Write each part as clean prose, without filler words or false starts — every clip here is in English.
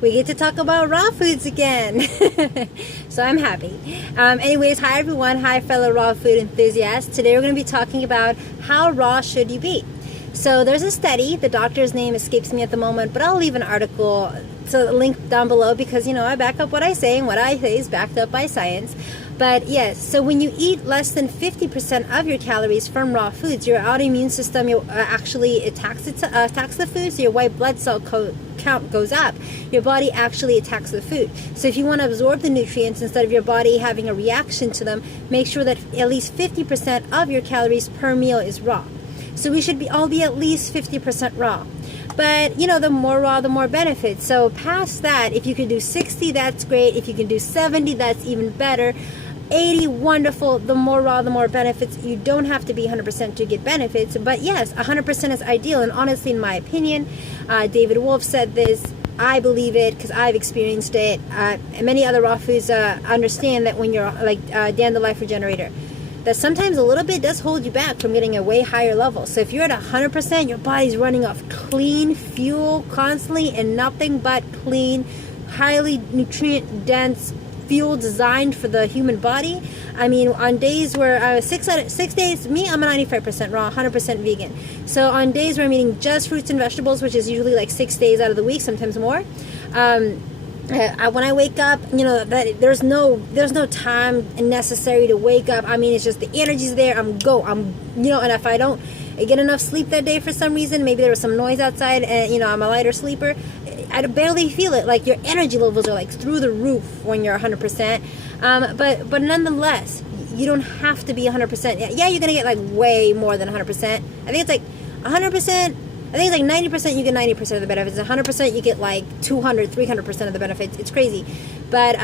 We get to talk about raw foods again. So I'm happy. Anyways, hi everyone. Hi fellow raw food enthusiasts. Today we're going to be talking about how raw should you be. So there's a study. The doctor's name escapes me at the moment, but I'll leave an article to link down below because, I back up what I say, and what I say is backed up by science. But yes, so when you eat less than 50% of your calories from raw foods, your autoimmune system actually attacks the food, so your white blood cell count goes up. Your body actually attacks the food. So if you want to absorb the nutrients instead of your body having a reaction to them, make sure that at least 50% of your calories per meal is raw. So we should all be at least 50% raw. But, the more raw, the more benefits. So past that, if you can do 60, that's great. If you can do 70, that's even better. 80, wonderful. The more raw, the more benefits. You don't have to be 100% to get benefits. But yes, 100% is ideal. And honestly, in my opinion, David Wolf said this. I believe it because I've experienced it. Many other raw foods understand that when you're like Dan the Life Regenerator, that sometimes a little bit does hold you back from getting a way higher level. So if you're at 100%, your body's running off clean fuel constantly and nothing but clean, highly nutrient dense fuel designed for the human body. I mean, on days where 6 days, me, I'm a 95% raw, 100% vegan. So on days where I'm eating just fruits and vegetables, which is usually like 6 days out of the week, sometimes more, when I wake up, that there's no time necessary to wake up. I mean, it's just the energy's there. And if I don't get enough sleep that day for some reason, maybe there was some noise outside, and I'm a lighter sleeper, I barely feel it. Like your energy levels are like through the roof when you're 100%. But nonetheless, you don't have to be 100%. Yeah, you're gonna get like way more than 100%. I think it's like 100%. I think it's like 90% you get 90% of the benefits. 100% you get like 200, 300% of the benefits. It's crazy. But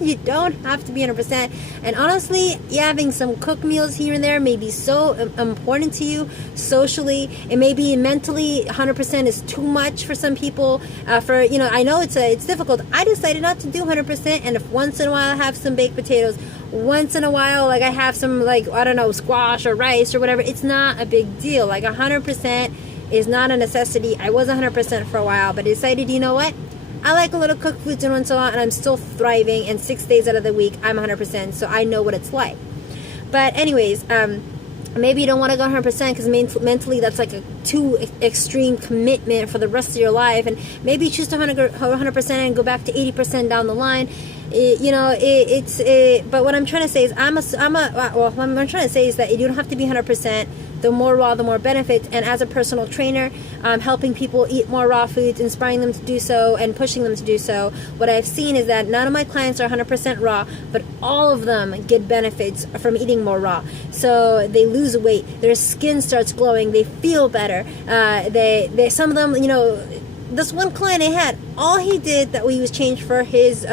you don't have to be 100%. And honestly, having some cooked meals here and there may be so important to you socially. It may be mentally 100% is too much for some people. I know it's difficult. I decided not to do 100%. And if once in a while I have some baked potatoes, once in a while like I have some squash or rice or whatever, it's not a big deal. Like 100% is not a necessity. I was 100% for a while, but I decided, you know what? I like a little cooked foods in once in a while, and I'm still thriving, and 6 days out of the week, I'm 100%, so I know what it's like. But anyways, maybe you don't want to go 100% because mentally that's like a too extreme commitment for the rest of your life, and maybe you choose to 100% and go back to 80% down the line. But what I'm trying to say is what I'm trying to say is that you don't have to be 100%. The more raw, the more benefits. And as a personal trainer, helping people eat more raw foods, inspiring them to do so, and pushing them to do so, what I've seen is that none of my clients are 100% raw, but all of them get benefits from eating more raw. So they lose weight, their skin starts glowing, they feel better. Some of them, this one client I had, all he did that he was changed for his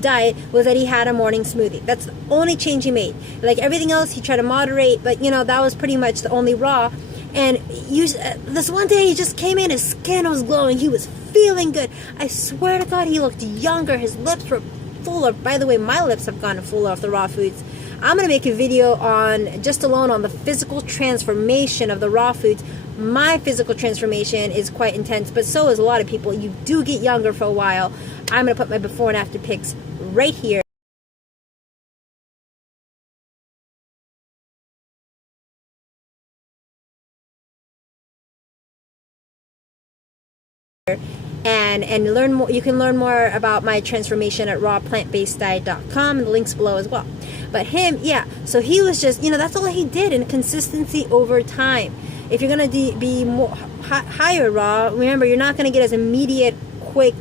diet was that he had a morning smoothie. That's the only change he made. Like everything else, he tried to moderate, but that was pretty much the only raw. And this one day, he just came in, his skin was glowing, he was feeling good. I swear to God, he looked younger. His lips were fuller. By the way, my lips have gone fuller off the raw foods. I'm going to make a video on the physical transformation of the raw foods. My physical transformation is quite intense, but so is a lot of people. You do get younger for a while. I'm going to put my before and after pics right here. And learn more. You can learn more about my transformation at rawplantbaseddiet.com, and the links below as well. But him, so he was just, that's all he did, and consistency over time. If you're going to be more higher raw, remember, you're not going to get as immediate, quick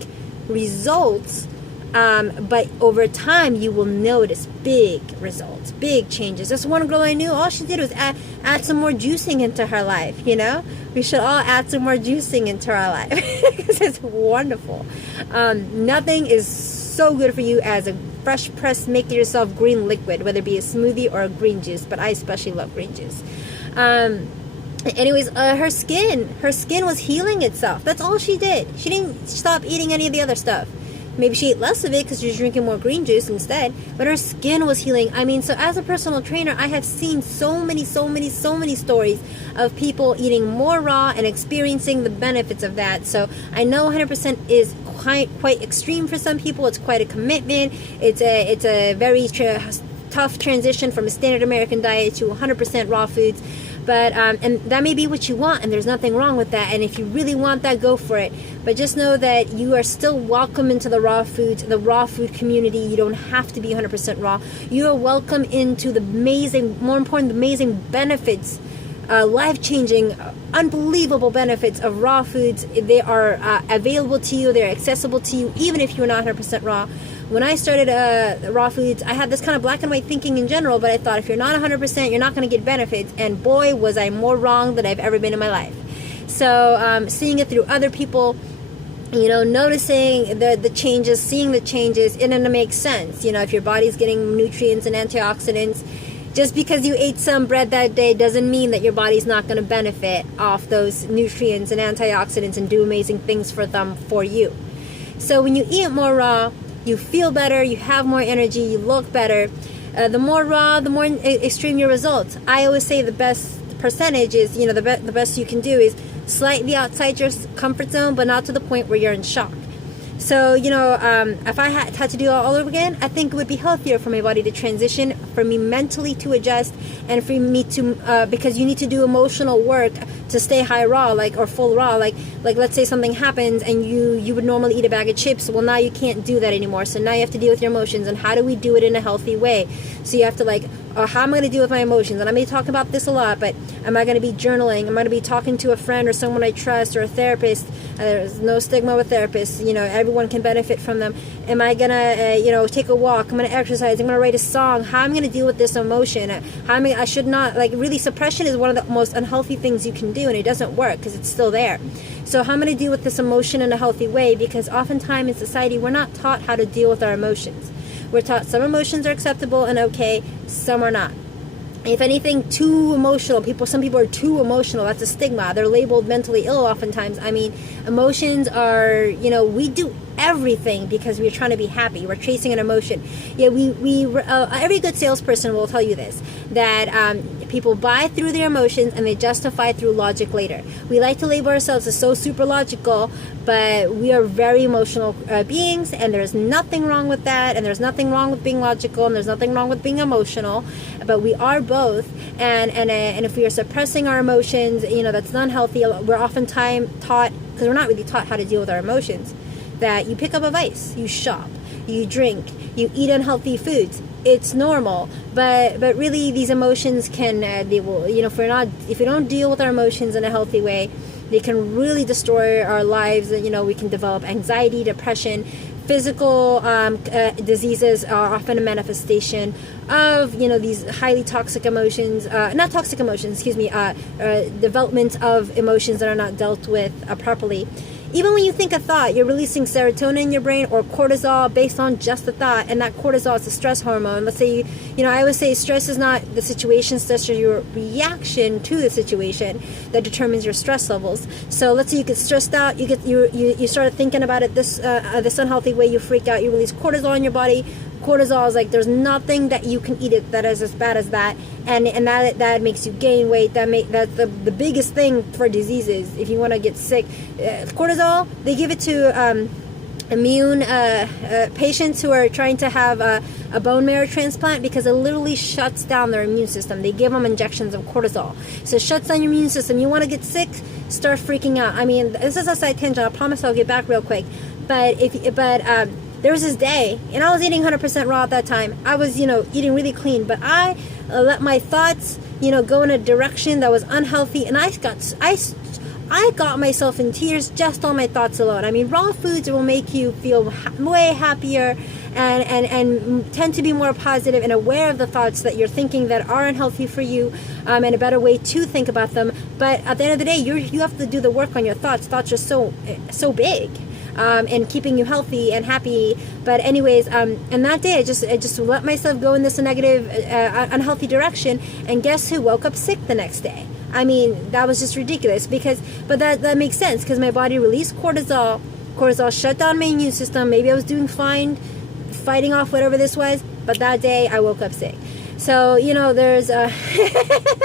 results, but over time you will notice big results, big changes. This one girl I knew, all she did was add some more juicing into her life. We should all add some more juicing into our life because it's wonderful. Nothing is so good for you as a fresh pressed make yourself green liquid, whether it be a smoothie or a green juice, but I especially love green juice. Anyways, her skin was healing itself. That's all she did. She didn't stop eating any of the other stuff. Maybe she ate less of it because she was drinking more green juice instead, but her skin was healing. I mean, so as a personal trainer, I have seen so many stories of people eating more raw and experiencing the benefits of that. So I know 100% is quite extreme for some people. It's quite a commitment. It's a very tough transition from a standard American diet to 100% raw foods. But and that may be what you want, and there's nothing wrong with that. And if you really want that, go for it. But just know that you are still welcome into the raw food community. You don't have to be 100% raw. You are welcome into the amazing, more important, the amazing benefits, life-changing, unbelievable benefits of raw foods. They are available to you. They're accessible to you, even if you're not 100% raw. When I started raw foods, I had this kind of black and white thinking in general, but I thought if you're not 100%, you're not going to get benefits. And boy, was I more wrong than I've ever been in my life. So seeing it through other people, noticing the changes, seeing the changes, and then it makes sense. If your body's getting nutrients and antioxidants, just because you ate some bread that day doesn't mean that your body's not going to benefit off those nutrients and antioxidants and do amazing things for you. So when you eat more raw, you feel better, you have more energy, you look better. The more raw, the more extreme your results. I always say the best percentage is, the best you can do is slightly outside your comfort zone, but not to the point where you're in shock. So, if I had to do it all over again, I think it would be healthier for my body to transition, for me mentally to adjust, and for me to, because you need to do emotional work to stay high raw, or full raw. Like let's say something happens and you would normally eat a bag of chips. Well, now you can't do that anymore. So now you have to deal with your emotions. And how do we do it in a healthy way? So you have to how am I going to deal with my emotions? And I may talk about this a lot, but am I going to be journaling? Am I going to be talking to a friend or someone I trust or a therapist? There's no stigma with therapists. Everyone can benefit from them. Am I going to, take a walk? I'm going to exercise. I'm going to write a song. How am I going to deal with this emotion? I should not, really suppression is one of the most unhealthy things you can do, and it doesn't work because it's still there. So how am I going to deal with this emotion in a healthy way? Because oftentimes in society, we're not taught how to deal with our emotions. We're taught some emotions are acceptable and okay, some are not. If anything, too emotional. Some people are too emotional. That's a stigma. They're labeled mentally ill oftentimes. Emotions are, we do everything because we're trying to be happy. We're chasing an emotion. Yeah, every good salesperson will tell you this, that people buy through their emotions and they justify through logic later. We like to label ourselves as so super logical, but we are very emotional beings, and there's nothing wrong with that, and there's nothing wrong with being logical, and there's nothing wrong with being emotional, but we are both. And if we are suppressing our emotions, that's not healthy. We're oftentimes taught, because we're not really taught how to deal with our emotions, that you pick up a vice, you shop, you drink, you eat unhealthy foods. It's normal, but really these emotions can, they will, if we don't deal with our emotions in a healthy way, they can really destroy our lives. We can develop anxiety, depression. Physical diseases are often a manifestation of, these highly toxic emotions, development of emotions that are not dealt with properly. Even when you think a thought, you're releasing serotonin in your brain or cortisol based on just the thought, and that cortisol is a stress hormone. Let's say, I always say stress is not the situation, stress is your reaction to the situation that determines your stress levels. So let's say you get stressed out, you start thinking about it this unhealthy way, you freak out, you release cortisol in your body. Cortisol is there's nothing that you can eat that is as bad as that, and that makes you gain weight. That's the biggest thing for diseases. If you want to get sick, cortisol, they give it to immune patients who are trying to have a bone marrow transplant, because it literally shuts down their immune system. They give them injections of cortisol, so it shuts down your immune system. You want to get sick, start freaking out. This is a side tangent. I promise I'll get back real quick. But there was this day, and I was eating 100% raw at that time. I was, eating really clean, but I let my thoughts, go in a direction that was unhealthy, and I got myself in tears just on my thoughts alone. Raw foods will make you feel way happier and tend to be more positive and aware of the thoughts that you're thinking that are unhealthy for you, and a better way to think about them. But at the end of the day, you have to do the work on your thoughts. Thoughts are so big. And keeping you healthy and happy. But anyways, and that day I just let myself go in this negative, unhealthy direction, and guess who woke up sick the next day? That was just ridiculous, but that makes sense, because my body released cortisol. Cortisol shut down my immune system. Maybe I was doing fine, fighting off whatever this was, but that day I woke up sick. So, there's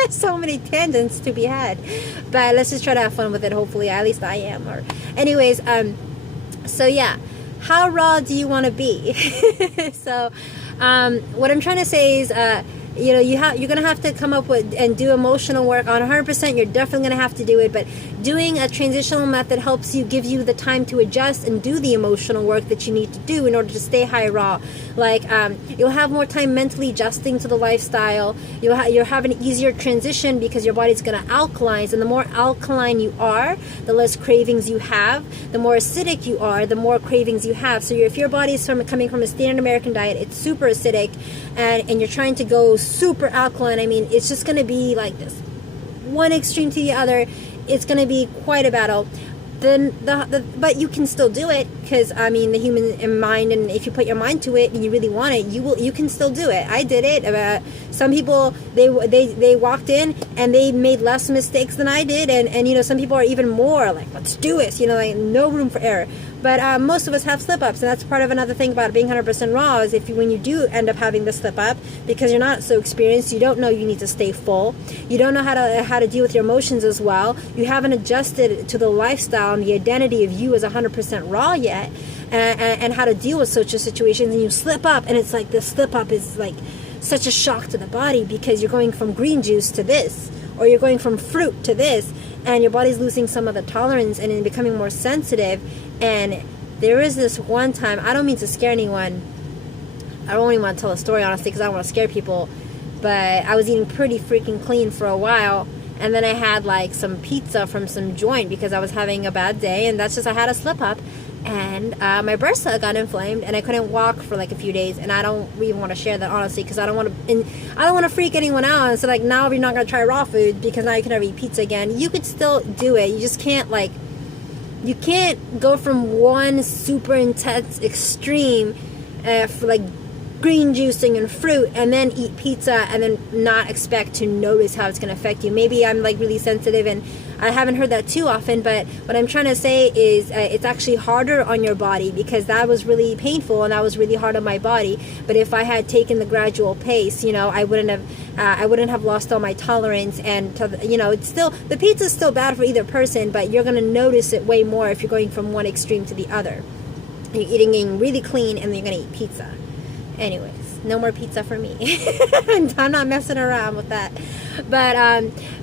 so many tangents to be had, but let's just try to have fun with it. Hopefully, at least I am. Or anyways, So yeah, how raw do you want to be? So what I'm trying to say is, you're gonna have to come up with and do emotional work on 100%. You're definitely gonna have to do it, but doing a transitional method helps you, give you the time to adjust and do the emotional work that you need to do in order to stay high raw. Like you'll have more time mentally adjusting to the lifestyle. You'll have an easier transition because your body's gonna alkalinize, and the more alkaline you are, the less cravings you have. The more acidic you are, the more cravings you have. So if your body is coming from a standard American diet, it's super acidic, and you're trying to go super alkaline, I mean, it's just going to be like this, one extreme to the other. It's going to be quite a battle. Then but you can still do it, because I mean, the human mind, and if you put your mind to it and you really want it, you can still do it. I did it. Some people, they walked in and they made less mistakes than I did, and some people are even more like, let's do this, like no room for error. But most of us have slip-ups, and that's part of another thing about being 100% raw, is when you do end up having the slip-up, because you're not so experienced, you don't know you need to stay full, you don't know how to deal with your emotions as well, you haven't adjusted to the lifestyle and the identity of you as 100% raw yet, and how to deal with such a situation, and you slip up, and it's like the slip-up is like such a shock to the body, because you're going from green juice to this, or you're going from fruit to this, and your body's losing some of the tolerance and becoming more sensitive. And there is this one time, I don't mean to scare anyone, I don't even want to tell a story honestly, because I don't want to scare people, but I was eating pretty freaking clean for a while, and then I had like some pizza from some joint because I was having a bad day, and that's just, I had a slip up, and my bursa got inflamed, and I couldn't walk for like a few days, and I don't even want to share that honestly, because I don't want to freak anyone out and say like, now you're not going to try raw food because now you can never eat pizza again. You could still do it, you just can't you can't go from one super intense extreme for like green juicing and fruit, and then eat pizza and then not expect to notice how it's going to affect you. Maybe I'm like really sensitive and I haven't heard that too often, but what I'm trying to say is it's actually harder on your body, because that was really painful and that was really hard on my body. But if I had taken the gradual pace, I wouldn't have lost all my tolerance, and it's still, the pizza's still bad for either person, but you're going to notice it way more if you're going from one extreme to the other. You're eating really clean and then you're going to eat pizza. Anyways, no more pizza for me. I'm not messing around with that. But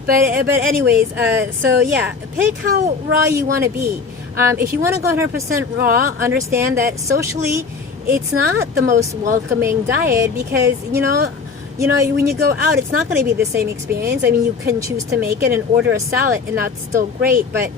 anyways, so yeah, pick how raw you want to be. If you want to go 100% raw, understand that socially, it's not the most welcoming diet, because when you go out, it's not going to be the same experience. I mean, you can choose to make it and order a salad, and that's still great, but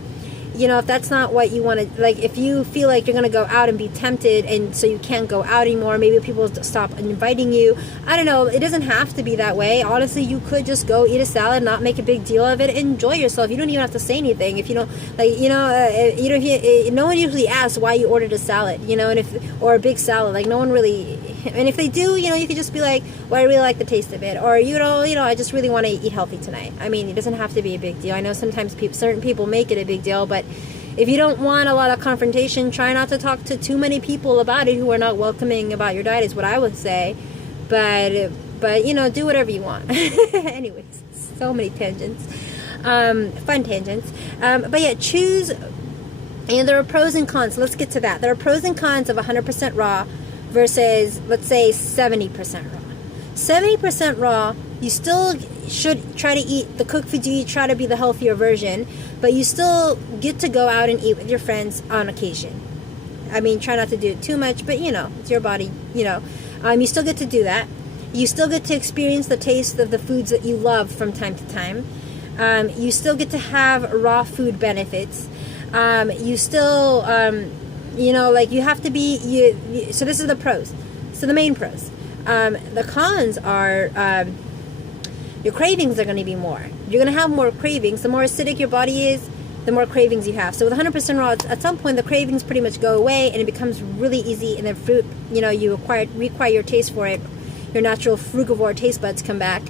if that's not what you want to, like, if you feel like you're going to go out and be tempted, and so you can't go out anymore, maybe people stop inviting you. I don't know. It doesn't have to be that way. Honestly, you could just go eat a salad, not make a big deal of it, enjoy yourself. You don't even have to say anything. If you don't, no one usually asks why you ordered a salad, or a big salad. Like, no one really, and if they do, you could just be like, well, I really like the taste of it, or, I just really want to eat healthy tonight. I mean, it doesn't have to be a big deal. I know sometimes certain people make it a big deal, but if you don't want a lot of confrontation, try not to talk to too many people about it who are not welcoming about your diet, is what I would say. But do whatever you want. Anyways, so many tangents, fun tangents. But yeah, choose. There are pros and cons. Let's get to that. There are pros and cons of 100% raw versus, let's say, 70% raw. 70% raw, you still should try to eat the cooked foods you eat, try to be the healthier version, but you still get to go out and eat with your friends on occasion. I mean, try not to do it too much, but it's your body, you still get to do that. You still get to experience the taste of the foods that you love from time to time. You still get to have raw food benefits. You still, you have to be, so this is the pros. So the main pros. The cons are, your cravings are going to be more. You're going to have more cravings. The more acidic your body is, the more cravings you have. So with 100% raw, at some point the cravings pretty much go away, and it becomes really easy, and the fruit, you require your taste for it. Your natural frugivore taste buds come back.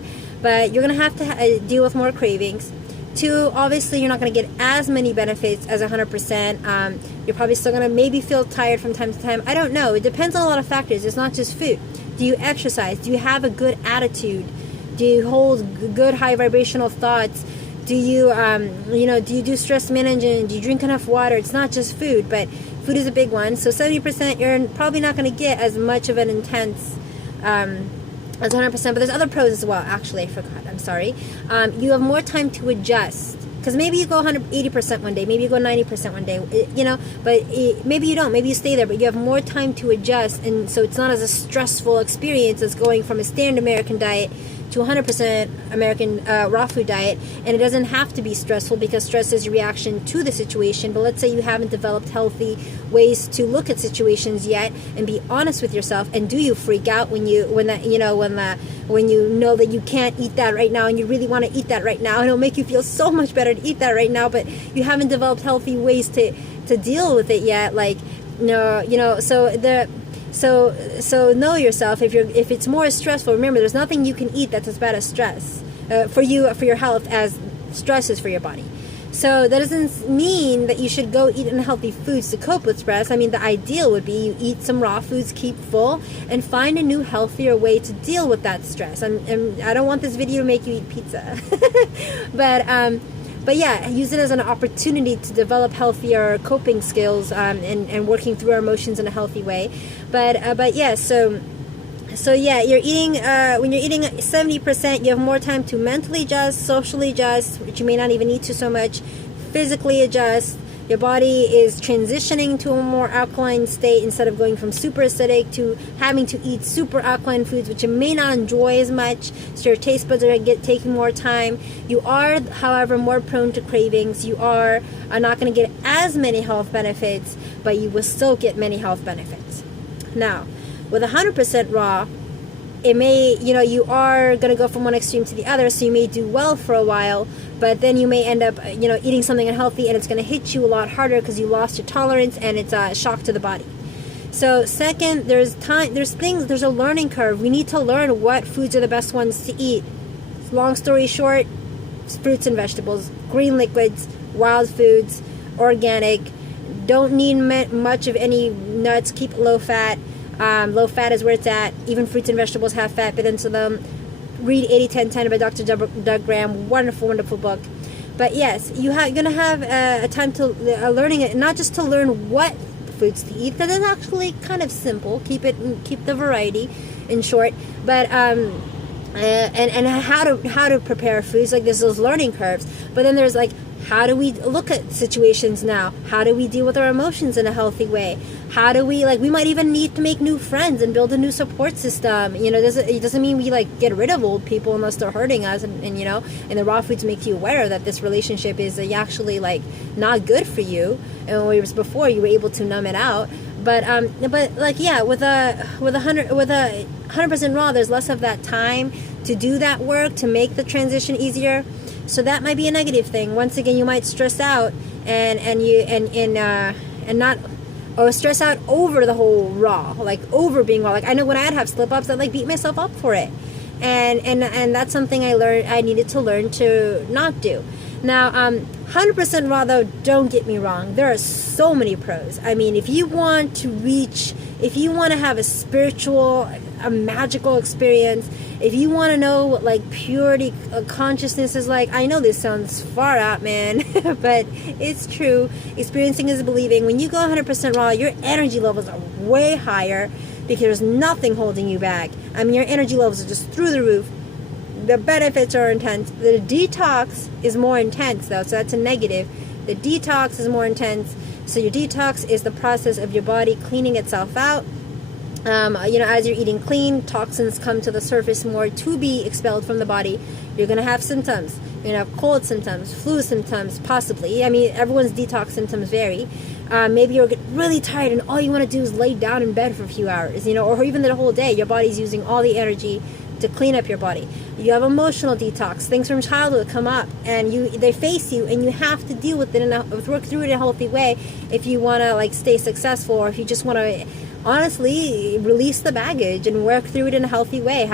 But you're going to have to deal with more cravings. Two, obviously you're not going to get as many benefits as 100%. You're probably still going to maybe feel tired from time to time. I don't know. It depends on a lot of factors. It's not just food. Do you exercise? Do you have a good attitude? Do you hold good high vibrational thoughts? Do you, do you do stress management? Do you drink enough water? It's not just food, but Food is a big one. So 70%, you're probably not going to get as much of an intense as 100%, but there's other pros as well. Actually, I forgot. I'm sorry. You have more time to adjust. Because maybe you go 180% one day, maybe you go 90% one day, but maybe you don't, maybe you stay there, but you have more time to adjust, and so it's not as a stressful experience as going from a standard American diet to 100% American raw food diet. And it doesn't have to be stressful, because stress is your reaction to the situation. But let's say you haven't developed healthy ways to look at situations yet and be honest with yourself. And do you freak out when you know that you can't eat that right now and you really want to eat that right now, and it'll make you feel so much better to eat that right now, but you haven't developed healthy ways to deal with it yet? So know yourself. If it's more stressful, remember, there's nothing you can eat that's as bad as stress for your health as stress is for your body. So that doesn't mean that you should go eat unhealthy foods to cope with stress. I mean, the ideal would be you eat some raw foods, keep full, and find a new healthier way to deal with that stress. I don't want this video to make you eat pizza, but yeah, use it as an opportunity to develop healthier coping skills and working through our emotions in a healthy way. But yeah, so yeah, you're eating when you're eating 70%, you have more time to mentally adjust, socially adjust, which you may not even need to so much, physically adjust. Your body is transitioning to a more alkaline state instead of going from super acidic to having to eat super alkaline foods, which you may not enjoy as much. So your taste buds are taking more time. You are, however, more prone to cravings. You are not going to get as many health benefits, but you will still get many health benefits. Now, with 100% raw, it may, you are going to go from one extreme to the other, so you may do well for a while, but then you may end up, eating something unhealthy, and it's going to hit you a lot harder because you lost your tolerance, and it's a shock to the body. So second, there's a learning curve. We need to learn what foods are the best ones to eat. Long story short, fruits and vegetables, green liquids, wild foods, organic. Don't need much of any nuts. Keep it low fat. Low fat is where it's at. Even fruits and vegetables have fat built into them. Read 80-10-10 by Dr. Doug Graham. Wonderful, wonderful book. But yes, you're going to have a time to learning it, not just to learn what foods to eat, because it's actually kind of simple. Keep the variety, in short. But and how to prepare foods. Like, there's those learning curves. But then there's like, how do we look at situations now? How do we deal with our emotions in a healthy way? How do we, we might even need to make new friends and build a new support system. It doesn't mean we get rid of old people unless they're hurting us. And the raw foods make you aware that this relationship is actually not good for you. And whereas before you were able to numb it out. But yeah, with a 100% raw, there's less of that time to do that work, to make the transition easier. So that might be a negative thing. Once again, you might stress out and not, or stress out over the whole raw, over being raw. I know when I'd have slip-ups, I'd beat myself up for it, and that's something I needed to learn to not do. Now, 100% raw though, don't get me wrong, there are so many pros. I mean, if you want to have a spiritual, a magical experience, if you want to know what purity consciousness is like, I know this sounds far out, man, but it's true. Experiencing is believing. When you go 100% raw, your energy levels are way higher because there's nothing holding you back. I mean, your energy levels are just through the roof. The benefits are intense. The detox is more intense, though, so that's a negative. The detox is more intense. So your detox is the process of your body cleaning itself out. As you're eating clean, toxins come to the surface more to be expelled from the body. You're going to have symptoms. You're going to have cold symptoms, flu symptoms, possibly. I mean, everyone's detox symptoms vary. Maybe you're really tired and all you want to do is lay down in bed for a few hours, or even the whole day. Your body's using all the energy to clean up your body. You have emotional detox. Things from childhood come up and they face you, and you have to deal with it work through it in a healthy way if you want to stay successful, or if you just want to honestly release the baggage and work through it in a healthy way.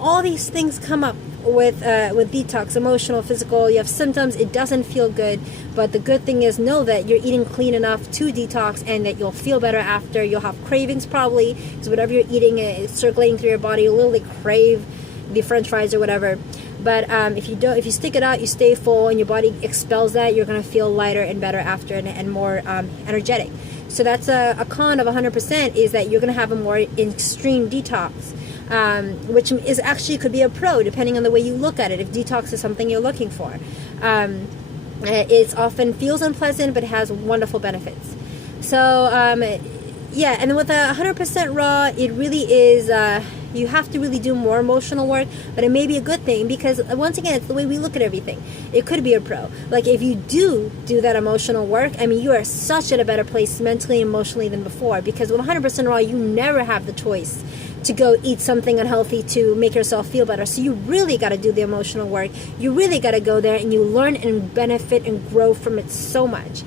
All these things come up with detox, emotional, physical. You have symptoms, it doesn't feel good, but the good thing is, know that you're eating clean enough to detox and that you'll feel better after. You'll have cravings probably, because whatever you're eating is circulating through your body. You'll literally crave the french fries or whatever. But if you stick it out, you stay full, and your body expels that, you're going to feel lighter and better after, and more energetic. So that's a con of 100%, is that you're going to have a more extreme detox, which is actually could be a pro depending on the way you look at it. If detox is something you're looking for, it often feels unpleasant, but has wonderful benefits. So yeah, and with 100% raw, it really is, you have to really do more emotional work, but it may be a good thing, because once again, it's the way we look at everything. It could be a pro. Like if you do that emotional work, I mean, you are such at a better place mentally, emotionally than before, because with 100% raw, you never have the choice to go eat something unhealthy to make yourself feel better. So you really got to do the emotional work. You really got to go there, and you learn and benefit and grow from it so much.